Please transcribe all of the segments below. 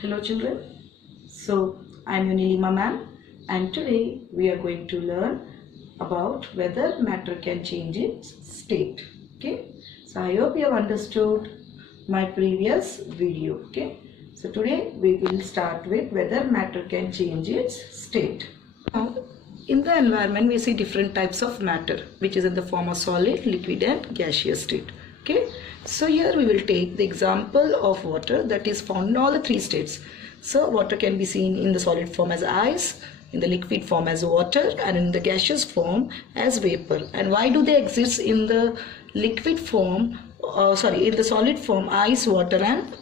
Hello children, so I am Unilima ma'am and today we are going to learn about whether matter can change its state. Okay, so I hope you have understood my previous video. Okay, so today we will start with whether matter can change its state. Now in the environment we see different types of matter which is in the form of solid, liquid and gaseous state. Okay, so here we will take the example of water that is found in all the three states. So water can be seen in the solid form as ice, in the liquid form as water and in the gaseous form as vapor. And why do they exist in the liquid form, in the solid form, ice, water and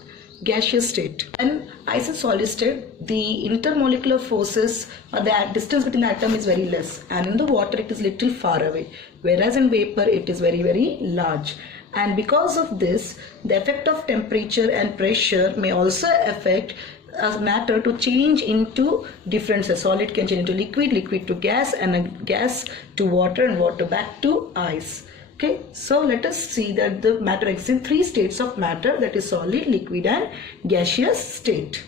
gaseous state? And ice is solid state, the intermolecular forces or the distance between the atom is very less, and in the water it is little far away, whereas in vapor it is very large. And because of this, the effect of temperature and pressure may also affect a matter to change into different. Solid can change into liquid, liquid to gas, and a gas to water, and water back to ice. Okay, so let us see that the matter exists in three states of matter, that is solid, liquid and gaseous state.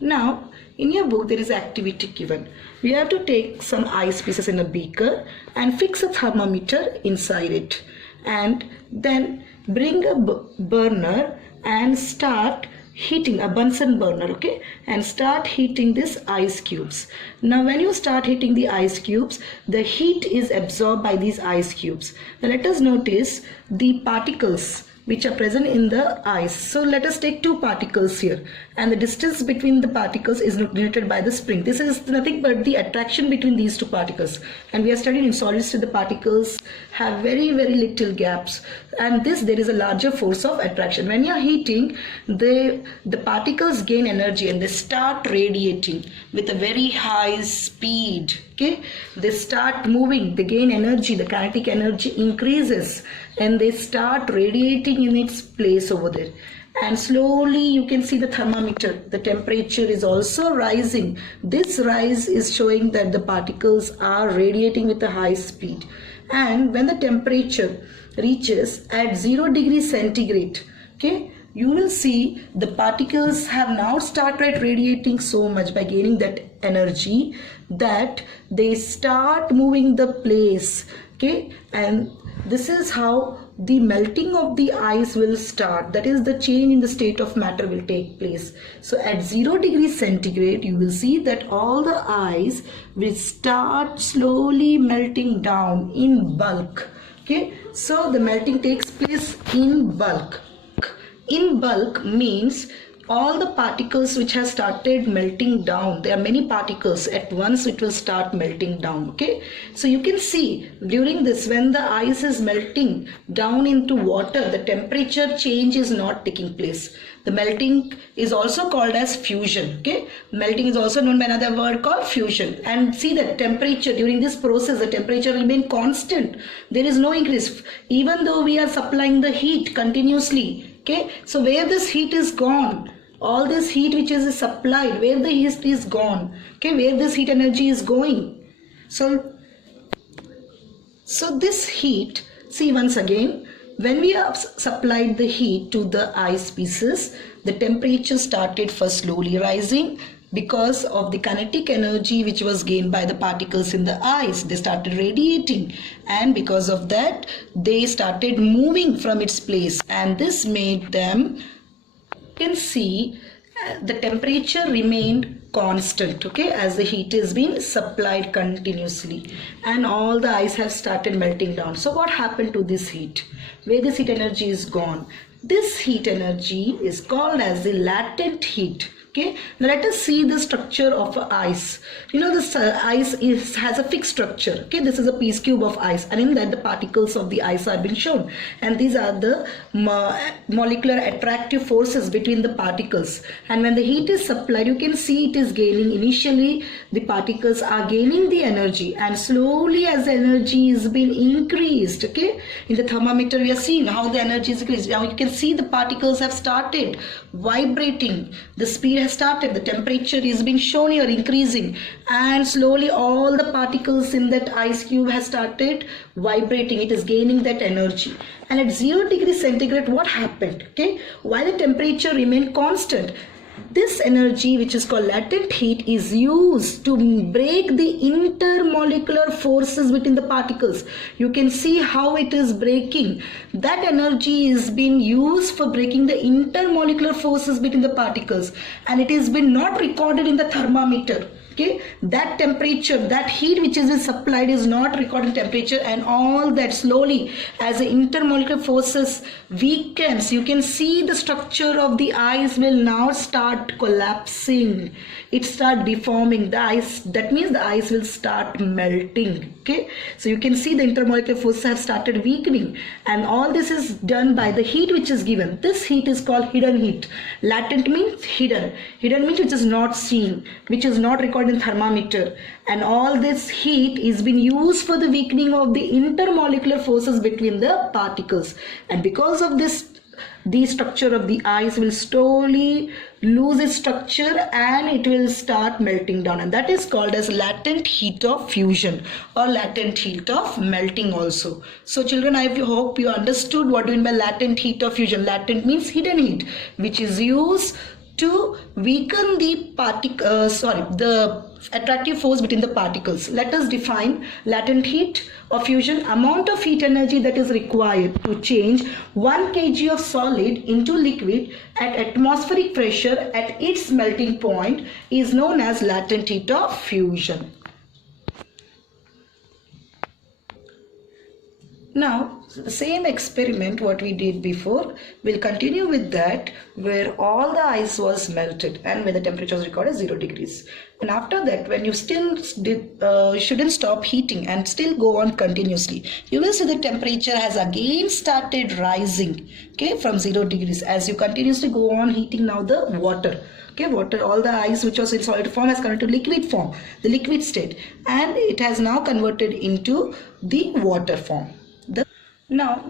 Now in your book there is activity given. We have to take some ice pieces in a beaker and fix a thermometer inside it, and then bring a burner and start heating a Bunsen burner, okay, and start heating this ice cubes. Now when you start heating the ice cubes, the heat is absorbed by these ice cubes. Now let us notice the particles which are present in the ice. So let us take two particles here, and the distance between the particles is denoted by the spring. This is nothing but the attraction between these two particles, and we are studying in solids the particles have very little gaps, and there is a larger force of attraction. When you are heating, the particles gain energy and they start radiating with a very high speed. Okay, they start moving, they gain energy, the kinetic energy increases, and they start radiating in its place over there. And slowly you can see the thermometer, the temperature is also rising. This rise is showing that the particles are radiating with a high speed. And when the temperature reaches at 0 degrees centigrade, okay, you will see the particles have now started radiating so much by gaining that energy that they start moving the place. Okay, and this is how the melting of the ice will start. That is, the change in the state of matter will take place. So at 0 degrees centigrade, you will see that all the ice will start slowly melting down in bulk. Okay, so the melting takes place in bulk. In bulk means all the particles which have started melting down, there are many particles at once which will start melting down. Okay, so you can see during this, when the ice is melting down into water, the temperature change is not taking place. The melting is also called as fusion. Okay, melting is also known by another word called fusion. And see that temperature during this process, the temperature remain constant. There is no increase even though we are supplying the heat continuously. Okay, so where this heat is gone, all this heat which is supplied, where the heat is gone, okay, where this heat energy is going. So this heat, see once again, when we have supplied the heat to the ice pieces, the temperature started first slowly rising because of the kinetic energy which was gained by the particles in the ice. They started radiating, and because of that they started moving from its place, and this made them, you can see the temperature remained constant, okay, as the heat is being supplied continuously, and all the ice has started melting down. So what happened to this heat? Where this heat energy is gone? This heat energy is called as the latent heat. Okay, now let us see the structure of ice. You know, this ice has a fixed structure. Okay, this is a piece cube of ice, and in that the particles of the ice are being shown, and these are the molecular attractive forces between the particles. And when the heat is supplied, you can see it is gaining. Initially the particles are gaining the energy, and slowly as the energy is being increased, okay, in the thermometer we are seeing how the energy is increased. Now you can see the particles have started vibrating, the speed has started, the temperature is being shown here increasing, and slowly all the particles in that ice cube has started vibrating. It is gaining that energy. And at 0 degrees centigrade, what happened? Okay, why the temperature remained constant? This energy, which is called latent heat, is used to break the intermolecular forces between the particles. You can see how it is breaking. That energy is being used for breaking the intermolecular forces between the particles, and it has been not recorded in the thermometer. Okay, that temperature, that heat which is supplied is not recorded temperature, and all that slowly as the intermolecular forces weakens, you can see the structure of the ice will now start collapsing. It start deforming the ice. That means the ice will start melting. Okay, so you can see the intermolecular forces have started weakening, and all this is done by the heat which is given. This heat is called hidden heat. Latent means hidden. Hidden means which is not seen, which is not recorded in thermometer, and all this heat is being used for the weakening of the intermolecular forces between the particles, and because of this, the structure of the ice will slowly lose its structure and it will start melting down, and that is called as latent heat of fusion or latent heat of melting also. So children, I hope you understood what we mean by latent heat of fusion. Latent means hidden heat, which is used to weaken the the attractive force between the particles. Let us define latent heat of fusion. Amount of heat energy that is required to change 1 kg of solid into liquid at atmospheric pressure at its melting point is known as latent heat of fusion. Now, the same experiment what we did before, we'll continue with that, where all the ice was melted and where the temperature was recorded 0 degrees. And after that, when you still shouldn't stop heating and still go on continuously, you will see the temperature has again started rising, okay, from 0 degrees as you continuously go on heating now the water. Okay, water, all the ice which was in solid form has converted to liquid form, the liquid state, and it has now converted into the water form. Now,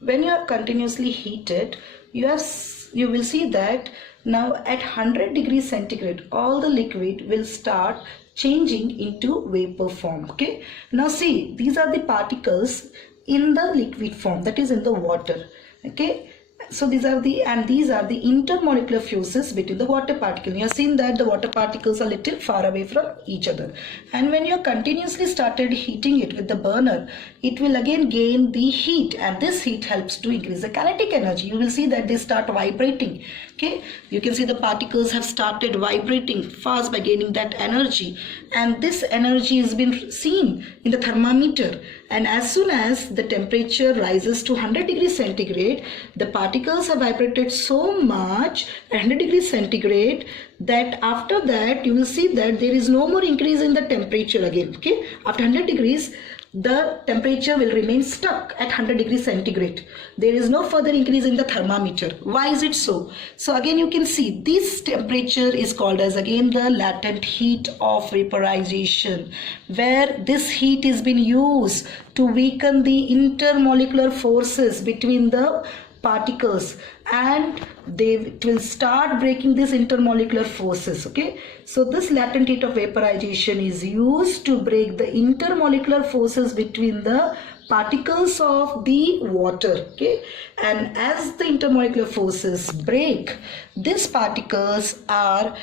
when you are continuously heated, you will see that now at 100 degrees centigrade, all the liquid will start changing into vapor form. Okay, now see, these are the particles in the liquid form, that is in the water. Okay, so these are the intermolecular forces between the water particle. You have seen that the water particles are little far away from each other, and when you continuously started heating it with the burner, it will again gain the heat, and this heat helps to increase the kinetic energy. You will see that they start vibrating. Okay, you can see the particles have started vibrating fast by gaining that energy, and this energy has been seen in the thermometer, and as soon as the temperature rises to 100 degrees centigrade, the particles have vibrated so much at 100 degrees centigrade that after that you will see that there is no more increase in the temperature again. Okay, after 100 degrees the temperature will remain stuck at 100 degrees centigrade. There is no further increase in the thermometer. Why is it so? So again you can see this temperature is called as again the latent heat of vaporization, where this heat is being used to weaken the intermolecular forces between the particles, and it will start breaking these intermolecular forces. Okay, so this latent heat of vaporization is used to break the intermolecular forces between the particles of the water. Okay, and as the intermolecular forces break, these particles are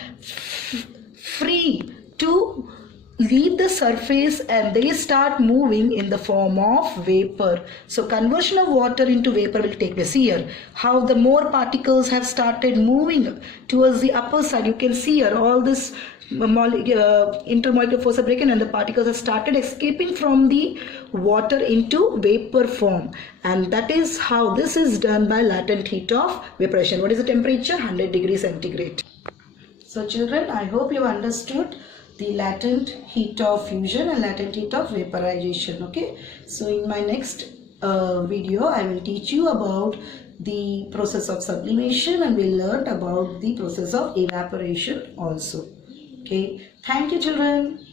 free to leave the surface and they start moving in the form of vapor. So conversion of water into vapor will take place here. How the more particles have started moving towards the upper side, you can see here all this intermolecular force are breaking and the particles have started escaping from the water into vapor form, and that is how this is done by latent heat of vaporization. What is the temperature? 100 degrees centigrade. So children, I hope you understood the latent heat of fusion and latent heat of vaporization. Okay, so in my next video I will teach you about the process of sublimation, and we'll learn about the process of evaporation also. Okay, thank you children.